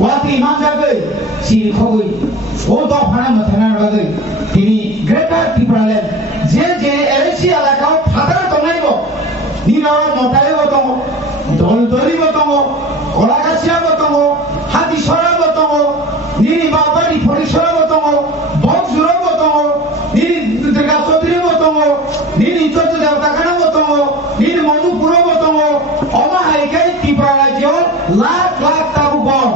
ওয়াতি ইমান যাবে সিরি খবই ও তো ফানা মথানার বাগে তিনি গ্রেটার ত্রিপুরাল্যান্ড যে যে এলএসি এলাকাও ফাদারা দনাইব নিরাও মতাইব দङ দলদলিব দङ কলাগাছিয়াব দङ হাতি সরাব দङ নিরি বাবারি পরিসরাব দङ বক জুরাব দङ নিরি দুর্গা চৌধুরীব দङ নিরি চৌধ দেবতা খানাব দङ নিরি মনুপুরব দङ অমাহাইকাই ত্রিপুরা রাজ্য লাখ লাখ তাবু বন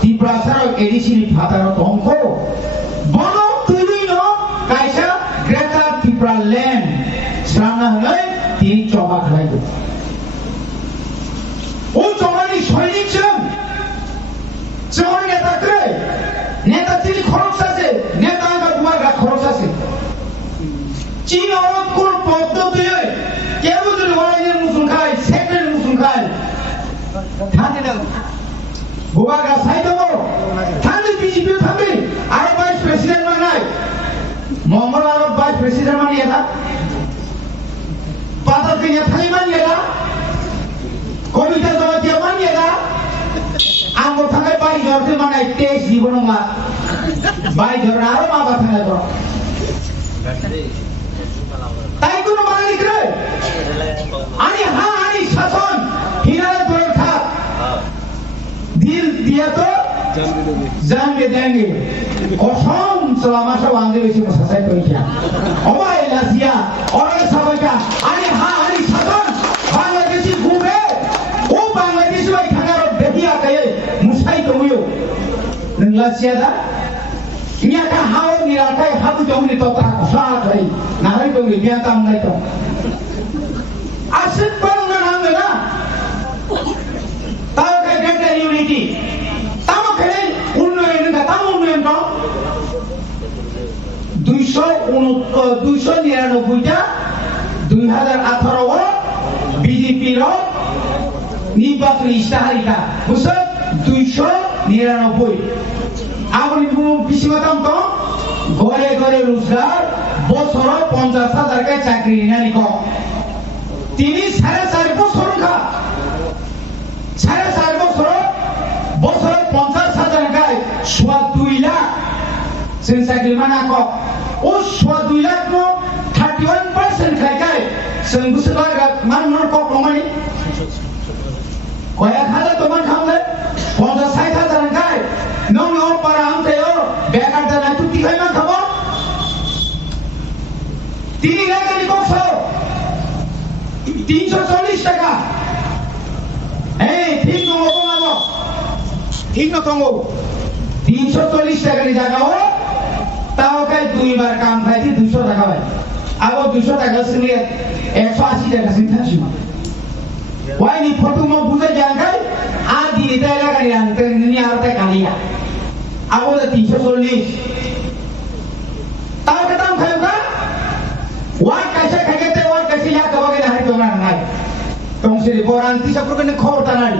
ত্রিপুরা ছাড়াও এডিসিনি ফাদারত অঙ্ক বন তুই ন কাইসা গ্রেটার ত্রিপুরাল্যান্ড সামনা হলে তিনি জমা খাইব ও জমানি সৈনিক ছিলেন জমানি নেতা তিনি খরচ আছে নেতা তোমার খরচ আছে চীন অরত কোন পদ্ধতি কেউ যদি ওয়াইনের মুসুন খায় সেক্রেটারি মুসুন খায় থানে না বুবাগা সাইড দেবো থানে বিজেপি থাকবে আর ভাইস প্রেসিডেন্ট বানায় মঙ্গল আর ভাইস প্রেসিডেন্ট বানিয়ে না পাতা থেকে থাই বানিয়ে না কবিতা জগতীয় বানিয়ে না আমো থাকায় বাই জরতে বানায় তেজ জীবন মা বাই জর আরো মা বাবা থাকায় তো তাই কোনো বানালি করে আনি হ্যাঁ আনি শাসন হিনারে দূরের খাত দিল দিয়া তো জানকে দেंगे কসম সালামা সব আন্দে বেশি মশাই কইয়া ওমাই লাসিয়া ওরে সবাইকা আনি হ্যাঁ আনি শাসন বাংলাদেশি ঘুরে ও বাংলাদেশি ভাই খানার বেদিয়া কায়ে মুসাই কইও নংলাসিয়া দা ইয়া কা হাও নিরাকাই হাবু জমনি তো তা কসা ধরি না হই তো বিয়া কাম নাই তো আশিক পারনা নাম না তাও কা গ্রেটার ইউনিটি তাও খেলে উন্নয়ন না তাও উন্নয়ন তো 299 টা 2018 বিজেপি র নির্বাচনী ইস্তাহারিকা বুঝছো 299 আপনি বিশ্বতাম তো ঘরে ঘরে রোজগার বছর 50,000 কা চাকরি নানি কো তিনি 4.5 বছর খা 4.5 বছর 50,000 কা 2 লাখ sen চাকরি মানা কো ও 2 লাখ নো 31% খাই খাই sen বুসলা মান মন কো প্রমাণি কয়েক হাজার তোমার খামলে 50,000 খাই নং নং পারা আমতে ও বেকার জানা তুই কি খাইবা খাবো 3 লাখ নি কো 340 টাকা এই ঠিক নং বাবু ঠিক না তঙ্গো 340 টাকা নি জায়গাও তাও কাই দুইবার কাম খাইছি 200 টাকা ভাই আবার 200 টাকা সঙ্গে 180 টাকা সিনথাছি ওই নি ফটো মো বুঝে জায়গায় আ দিনে তাই লাগাই আনতে নি আর তাই কালিয়া আবার 340 তাও কত খাইবা ওয়াই কাছে খাইতে ওয়াই কাছে ইয়া কবাগে না হাই তোমরা নাই তংসে বরান্তি সব প্রকারে খবরটা নাই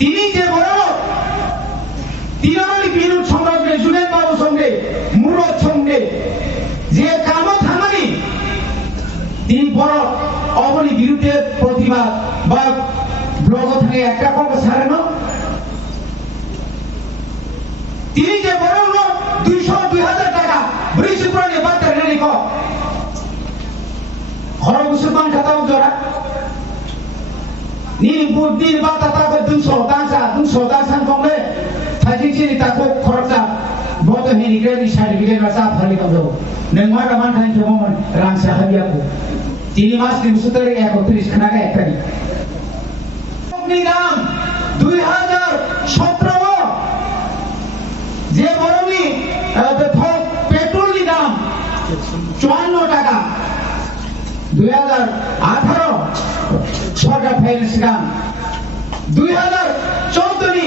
তিনি যে বড় তিরানি বিরোধ সংগ্রামে জুনেদ বাবু সঙ্গে মুরত সঙ্গে যে কাম থামানি তিনি বড় অবনি বিরুদ্ধে প্রতিবাদ বা ব্লগ থেকে একটা কথা ছাড়েন তিনি যে বড় 200-2000 টাকা বৃহস্পতি বার্তা রেডি কর হর মুসলমান খাতাও জোড়া নি বুদ্ধির বার্তা তাকে 200 দান কমলে 사진실이 딱 걸었다. 뭐도 해니 그래도 사리기를 가서 팔리고 능마가 많다는 경험은 랑사 하기하고 디니마스 무스터리 에고 트리스 크나가 했다니. নিলাম 2017 যে বরমি পেট্রোল নিলাম 54 টাকা 2018 সরকার ফাইন্যান্স কাম 2014 নি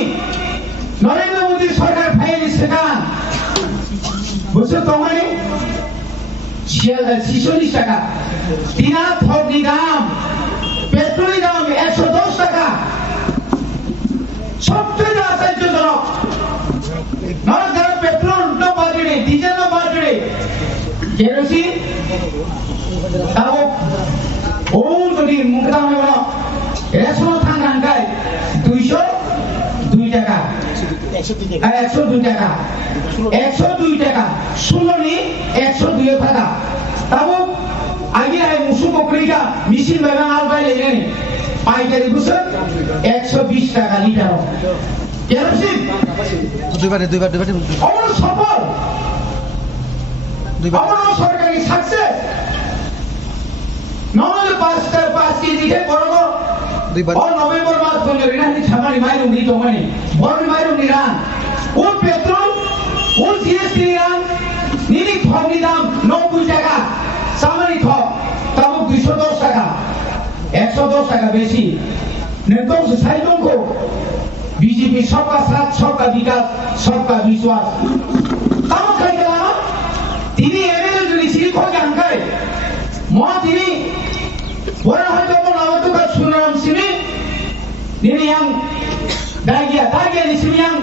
নরেন্দ্র মোদী সরকার ফাইন্যান্স কাম বুঝছো তোমারে 46 টাকা দিনা থগনি দাম পেট্রোলের দাম 110 টাকা সবচেয়ে আশ্চর্যজনক নরকার পেট্রোল নো বাজরে ডিজেল নো বাজরে কেরোসিন তাও ও যদি মুখদাম হলো 100 থাঙ্গানকায় 200 টাকা 102 টাকা 102 টাকা ষোলনি 102 টাকা তাবো আগে আই মুসু বকরিকা মেশিন বাগান আর বাইরে নেই পাইকারি বুঝছেন 120 টাকা লিটার কেরোসিন দুইবার অমর সফল অমর সরকারি সাকসেস নভেম্বর 5 কেজি কে বড় और नवंबर मास को रिना नि छमानी माइरू नि तो मनी बड़ी माइरू नि रान वो पेट्रोल वो जीएसटी रान निनी थोनी दाम 90 টাকা सामानी थो तब 210 টাকা 110 টাকা বেশি नेतों से साइडों को बीजेपी सबका साथ सबका विकास सबका विश्वास तब कह गया তিনি এমএলএ যদি সিরিখ হয়ে আনকারে মা তিনি বড় হয়তো নামতো কা সুনাম Simi ini yang dagia di sini yang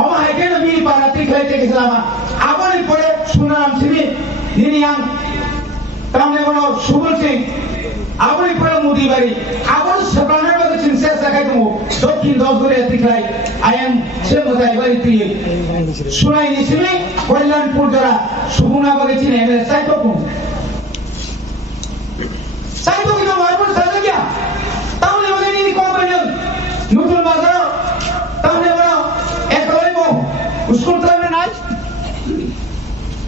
oma hekena mi parati khaite selama apa ni pore sunam sini ini yang tamne kono subul sing apa ni pore mudi bari apa sabana baga cinse sakai tumu dokhin dosgore atiklai ayam se modai bari ti sunai ni sini kollanpur jara subuna baga cine eme sai to kita marpur sada kya tamne baga ni ko banyo नूतन बाजार तामने बना एक रोई बो उसको तामने नाइ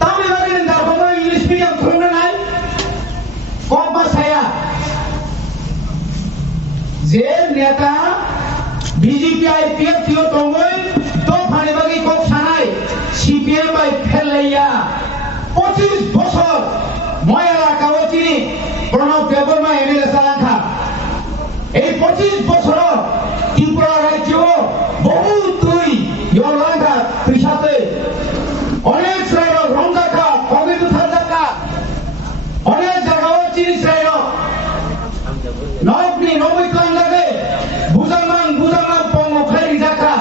तामने बारे में दाबा इंग्लिश मीडियम खोलने नाइ कौन बसाया जेल नेता बीजेपी आईपीएफ थियो तोंगोई तो फाने बागी को सानाई सीपीएम बाई फेल लिया 25 বছর ময়লা কাওচিনি প্রণব দেববর্মা এমএলএ সালাঙ্কা এই 25 বছর ত্রিপুরা রাজ্য বহু তুই ইয়লাঙ্গা পিছাতে অনেক শ্রেয় রংদাকা কবিতা থাকা অনেক জায়গাও চিনি শ্রেয় নবনি নবইকান লাগে বুজামান পঙ্গ খাইরি জাকা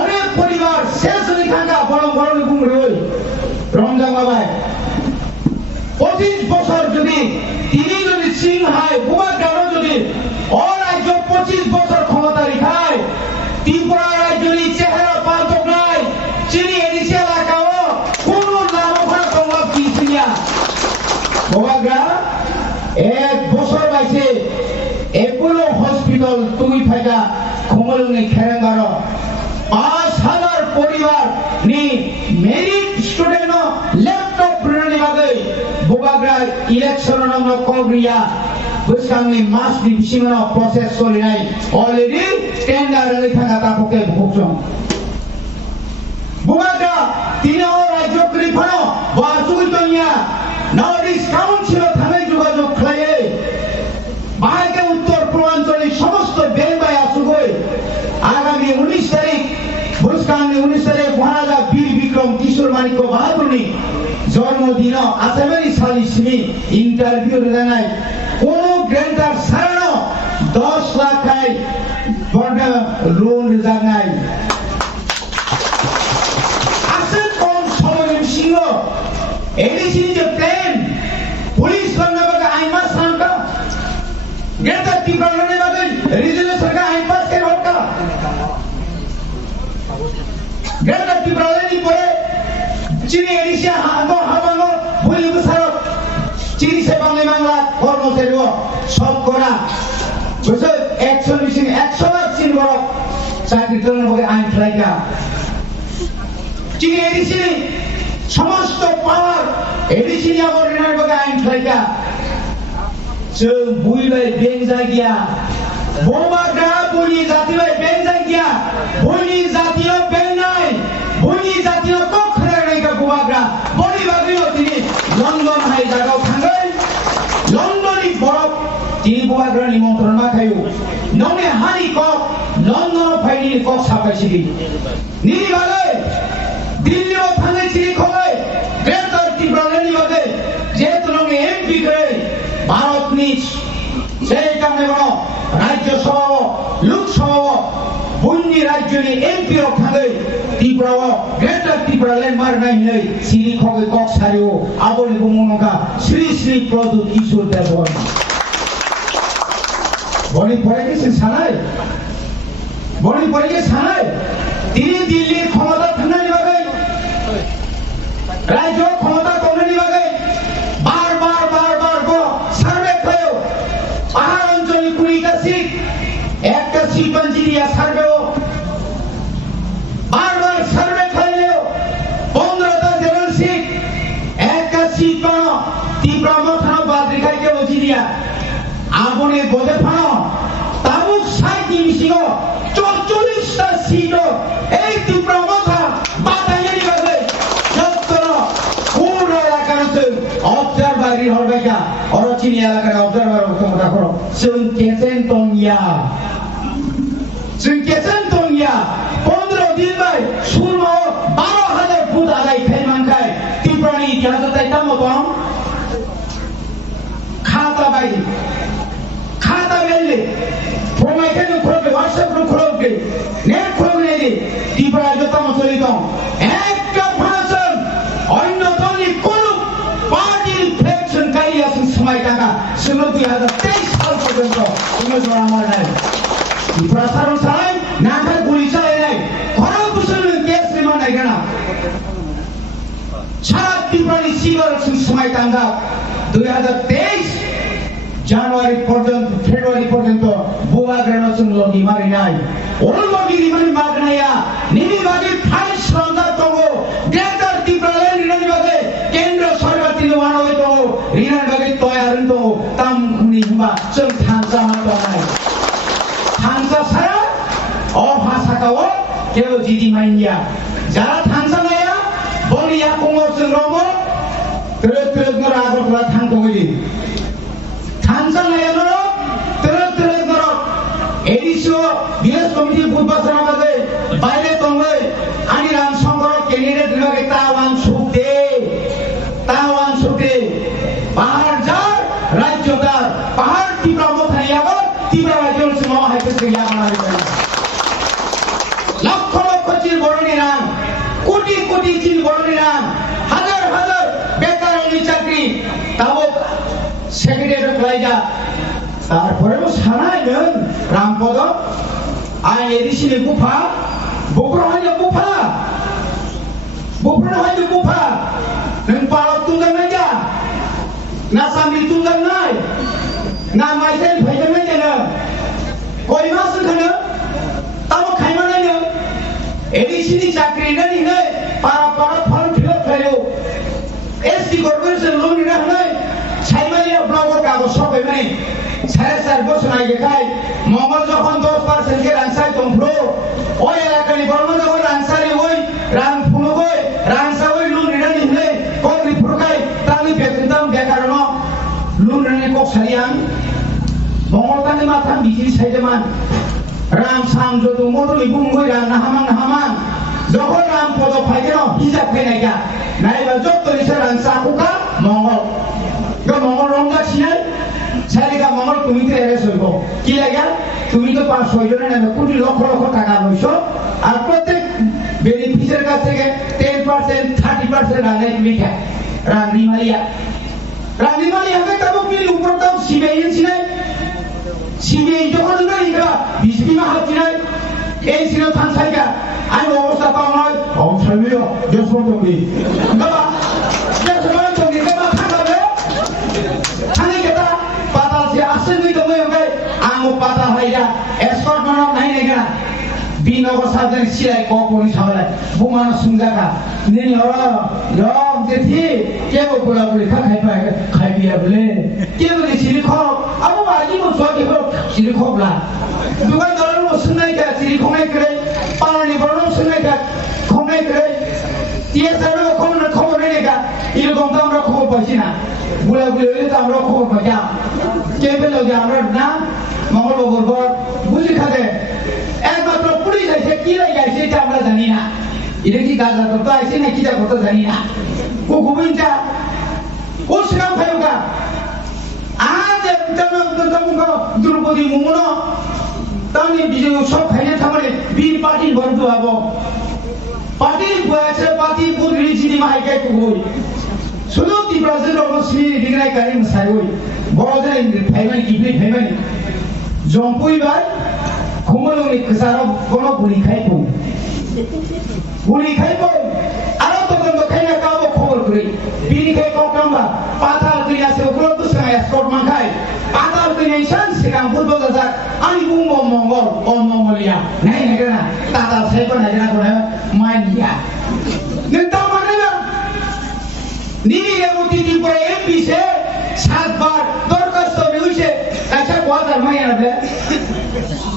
অনেক পরিবার শেষ নিখাঙ্গা বড় বড় গুমরই রমজান বাবাই 25 বছর যদি তিনি যদি সিং হয় বুবা গানো যদি রাজ্য 25 বছর ক্ষমতা রেখায় ত্রিপুরা রাজ্যের চেহারা পাল্টক নাই চিনি এডিসি এলাকাও কোন নামফানা কমলা কিছিয়া বুবাগ্রা এক বছর বাইছে এপোলো হসপিটাল তুই ফাইদা খমলনি খেরেঙ্গার 5000 পরিবার নি মেরিট স্টুডেন্ট ল্যাপটপ প্রণালী বাগে বুবাগ্রা ইলেকশন নাম কবরিয়া বৈশাখী মাস বিসিমনা প্রসেস চলিনাই অলরেডি টেন্ডার লেখা তাপকে ভুকছং বুবাগ্রা তিন রাজ্য করিফানো বাসুগিতনিয়া নর্থ ইস্ট কাউন্সিল থানে যোগাযোগ খাইয়ে বাইকে উত্তর পূর্বাঞ্চলের সমস্ত বেলবাই আসুগই আগামী 19 তারিখ বৈশাখী 19 তারিখ মহারাজা বীর বিক্রম কিশোর মানিক্য বাহাদুরনি জন্মদিন আসামের সালিসমি ইন্টারভিউ জানাই কোন গ্রেন্টার সারানো 10 লাখ খাই বড় লোন জানাই আসে কোন সময় সিংহ এডিসি যে প্ল্যান পুলিশ বাংলাবাগে আইন সানকা গ্রেন্টার টিপ্রালনে বাগে রিজনাল সরকার আইন পাস করে হোকা গ্রেন্টার টিপ্রালনে পরে চিনি এডিসি হাবাঙ্গ ভুলি বসার চিনি সে বাংলা কর্মচারী সব করা বুঝছো 100 লাখ চিনি বড় চাকরি তোলার বগে আইন ফ্লাইকা চিনি এডিসি সমস্ত পাওয়ার এডিসি আমার রিনার বগে আইন ফ্লাইকা जों बुइबाय बें जायगिया बोमाग्रा बुनि जातिबाय बें जायगिया बुनि जातियाव बें नाय बुनि जातियाव को खरायनायगा बोमाग्रा बनि बागैयो तिनि लन्डन हाय जागाव थांगोन लन्डननि बरफ तिनि बोमाग्रानि मन्त्रन माखायो नंनि हानि कक लन्डन फाइनि कक साबायसिगि निनि बागै दिल्लीयाव थांनाय तिनि खगै ग्रेटर टिप्रालनि बागै जेहेतु नंनि एमपि गै भारत निज সেই কারণে বড় রাজ্য সভা লোকসভা বন্যি রাজ্যনি এমপি রক্ষাগে ত্রিপুরা গ্রেটার ত্রিপুরা ল্যান্ডমার্ক নাই নেই সিরি খগে কক্সারিও আবলি বুমনকা শ্রী শ্রী প্রদূত কিশোর দেববর্মা বনি পড়ে গেছে সানাই বনি পরিকে সানায় তিনি দিল্লির ক্ষমতা থানানি বাগে রাজ্য ক্ষমতা কমনি বাগে বারবার সার্ভে করেও পাহাড় অঞ্চলে 20টা সিট একটা শিল্পাঞ্জিনিয়া সার্ভেও বারবার সার্ভে করেও 15টা জেনারেল সিট একটা শিল্পা তীব্রম থানা বাদ্রিকাইকে বসি দিয়া আপনি বোঝে ফানো তাবুক সাইকি মিশিও 44টা সিট এই তীব্রম থা বাতাইনি বাগে যত্র পুরো এলাকাতে অবজারভারি হরবেকা অরচিনি এলাকায় অবজারভার ক্ষমতা করো जों केसेन तंगिया 15 दिन बाय सुरमाव 12,000 फुट आगाय खायमानखाय ত্রিপুরানি ইতিহাস তাইতা মতন खाता बेलले फरमाइखे जों खरबे WhatsApp नो खरबे नेट खरबे दे ত্রিপুরা জতা মছলি দं একটা ফাংশন অন্য দলনি কোন পার্টির ফ্যাকশন কারিয়া সময় টাকা 2023 সাল পর্যন্ত তুমি জড়া মার নাই ত্রিপুরা সারন সাই নাকা গুলি চালাই নাই খরব বুসল কেস রিমান্ড নাই না সারা ত্রিপুরানি সিগর সময় টাকা 2023 জানুয়ারি পর্যন্ত ফেব্রুয়ারি পর্যন্ত বুয়া গ্রানাসন লগি মারি নাই ওর লগি রিমানি মাগনায়া নিনি বাগি ফাইল শ্রমদার তঙ্গ গ্রেটার ত্রিপুরা রিনানি বাগে কেন্দ্র সরকার তিনি ওয়ানবে তো রিনানি বাগে তয়ারন তো তাম খুনি হিমা जों थांसा मा दंनाय थांसा सारा अ भाषाकाओ केउ जिदि माइनिया जारा थांसा नाया बलिया कुंगर जों रमो त्रे नरा आगरफोरा थांदोंगि थांसा नाया नरो त्रे नरो एडिसो बिलेज कमिटि बुधबार बागे बाइले दंगै आनि राम संगर केनेरे दिबागे तावान सुते पाहाड़ जार राज्यदार पाहाड़ তীব্র মথাইয়াগো তীব্র রাজ্যের সীমা হাইতে গিয়া বানাই লক্ষ লক্ষ চিল বড়নি নাম কোটি চিল বড়নি নাম হাজার বেকার চাকরি তাও সেক্রেটারি ক্লাইজা তারপরেও সানাইলেন রামপদ আই এদিসিনি গুফা বকরা হইলে গুফা नों पालक तुंगन नाया ना सामि तुंगन नाय ना माइसेन फैगन नायनो कयमा सखनो ताव खायमा नायनो एडिसिनि चाकरि नायनो पारा फर्म फिलअप खायो एसटी कर्पोरेशन लोन नाय साइमालिया ब्लगर कागज सबै माने 4.5 বছর আগে খাই মঙ্গল যখন 10% কে রানসাই তংফ্লো ওই এলাকানি বর্মা যখন রানসারি ওই রান ফুনো ওই রানসা ওই লুন রিনানি হলে কোকরি ফুরকাই তানি বেতনদাম বেকারনো লুন রিনানি কক সারিয়াং মঙ্গল তানি মাথাম বিজি সাইদেমান রাম সাম যদু মদুনি বুমগই রান নাহামাং যখন রাম পদ ফাইগেন হিসাব ফাইনাইগা নাইবা যত নিছে রানসা কুকা মঙ্গল মঙ্গল রংগা ছিনাই সারিকা মঙ্গল তুমি তো এরেস হইব কি লাগা তুমি তো 500 জনের নামে কোটি লক্ষ টাকা লইছো আর প্রত্যেক বেনিফিশিয়ারির কাছ থেকে 10% 30% রানে তুমি খায় রানি মালিয়া কে তব কি উপর দাও সিবিআই ছিনাই সিবিআই যখন না ইগা বিজেপি মা হাত ছিনাই এই ছিল থানসাইকা আই অবস্থা পাও নয় অবশ্যইও দেশবন্ধ কি বাবা দেশবন্ধ কি বাবা থাকাবে থানি কেতা পাতা সে আসেন দুই তো মই আঙ্গো পাতা হইরা এসকর্ট মানা নাই নেগা বিনগর সাদের সিলাই কপনি সাবলা বুমানা সুঙ্গাকা নেনি রং যেথি কেবো বলা বলি খাই বিয়া বলে কেবো যে সিলি খব আবু আজি মো জগে হো সিলি খবলা দুগান দলর মো সুনাই কা সিলি খমাই করে পানি বড় সুনাই কা খমাই করে টিয়া সারো খবর নেগা এরকম তো আমরা খবর পাইছি না বুলা বুলি হইলে তো আমরা খবর পাইয়া কেবে লগে আমরা না মঙ্গলবার বর বুঝি খাদে একমাত্র পুলিশ আইছে কি লাগে আইছে এটা আমরা জানি না এটা কি গাজা করতে আইছে না কিটা করতে জানি না ও গোবিন্দা ও সিরাম ফাইগা আজ তমুক দ্রৌপদী মুমন তানি বিজয় সব খাইলে থামলে বীর পার্টি বন্ধু হবো পার্টি বয়াছে পার্টি পুরি জিনি মাইকে কই শুধু ত্রিপুরাজের অবশ্যই ডিগ্রাই কারি মসাই বড় যায় ফাইবানি কিপলি ফাইবানি জম্পুই বাই 고모놈이 그 사람 번호 부리 가이고 부리 가이고 알아도 너 그냥 까고 코를 그래 비리 가이고 깜바 빠탈 그냥 세우고 부스가야 스코트만 가이 빠탈 그냥 샨시간 불보다자 아니 공모 몽골 몽골이야 나이 그러나 따다 세번 하지나 그러나 마이야 너 만나면 니리가 못이지 뭐 MBC সাতবার দরখাস্ত নিউজে কাছে কোয়াদার মাইয়া বে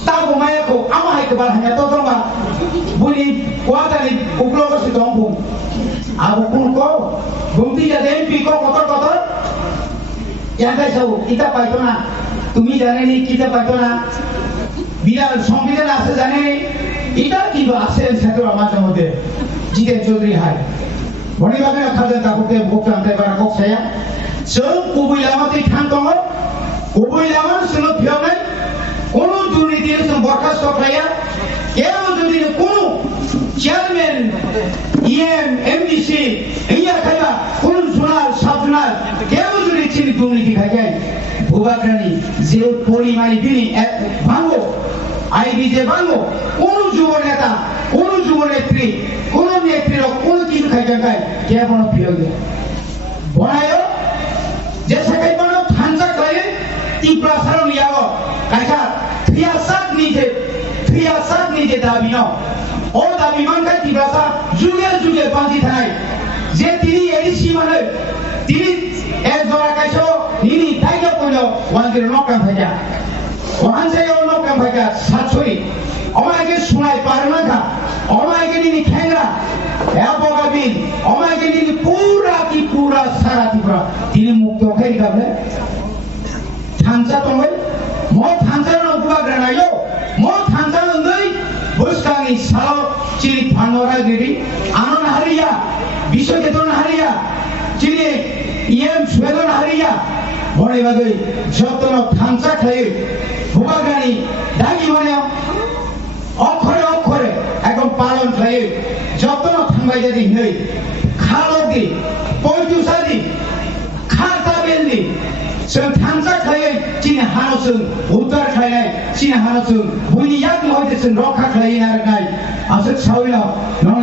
তাও মাইয়া কো আমা হাইতে বার হাইয়া তো তোমা বুনি কোয়াদারি উগলো বসে দমবু আবু কোন কো গুমতি যা এমপি কো কত ইয়াতে যাও ইতা পাইতো না তুমি জানেনি কিতা পাইতো না বিরাট সংবিধান আছে জানেনি এটা কি আছে ছাত্র আমাদের মধ্যে জিতেন চৌধুরী হাই বনিবাগে খাজা তাকুতে ভোক্তান্তে বার কক্সায়া जों गुबै लामाथिं थांदों गुबै लामा जोङो बेयावहाय কোনো দুর্নীতির जों बरखास्त खालाया কেউ যদি কোনো চেয়ারম্যান ইএম এমডিসি ইয়া খাইবা কোন জোনাল সাব জোনাল কেউ যদি চিনি দুর্নীতি খায় ভূবাগ্রানি যে পরিমাণে বিনি ভাঙো আইবি যে ভাঙো কোন যুব নেতা কোন যুব নেত্রী কোন নেত্রীর কোন কিছু খাই যায় কেবল বিয়োগ বনায় जैसे कई बार थांसा करे तीव्र सारों लियाओ कैसा थियासात नीचे दाबी ना और दाबी मान का तीव्र सा जुगे बांधी थाई जे तीनी एडिसी माने तीनी एक जोड़ा कैसो नीनी टाइगर कोलो वांगे नौकम भजा वहाँ से यो नौकम भजा साचोई अमाय के सुनाई पारना था अमाय के नीनी खेंगरा এপগাবিন আমাকে তিনি পুরা সারা ত্রিপুরা তিনি মুক্ত হয়ে গেলে থানসা তঙ্গই ম থানসা নগুবা গ্রানায়ো ম থানসা নন্দই বসকানি সালো চিনি ফানোরা গিরি আনন হারিয়া বিশ্বকেতন হারিয়া চিনি ইএম সুবেদন হারিয়া বড় বাগৈ যতন থানসা খাই ভুবাগানি দাগি মানে অক্ষরে একদম পালন খাই যতন থাঙ্গাই যদি নেই খালদি পয়তুসাদি খাতা বেলদি जों थांसा खायै चिनि हानोसों उद्धार खायनाय चिनि हानोसों बुनि याक महैते जों रखा खायनाय आरो नाय आसो सावैनाव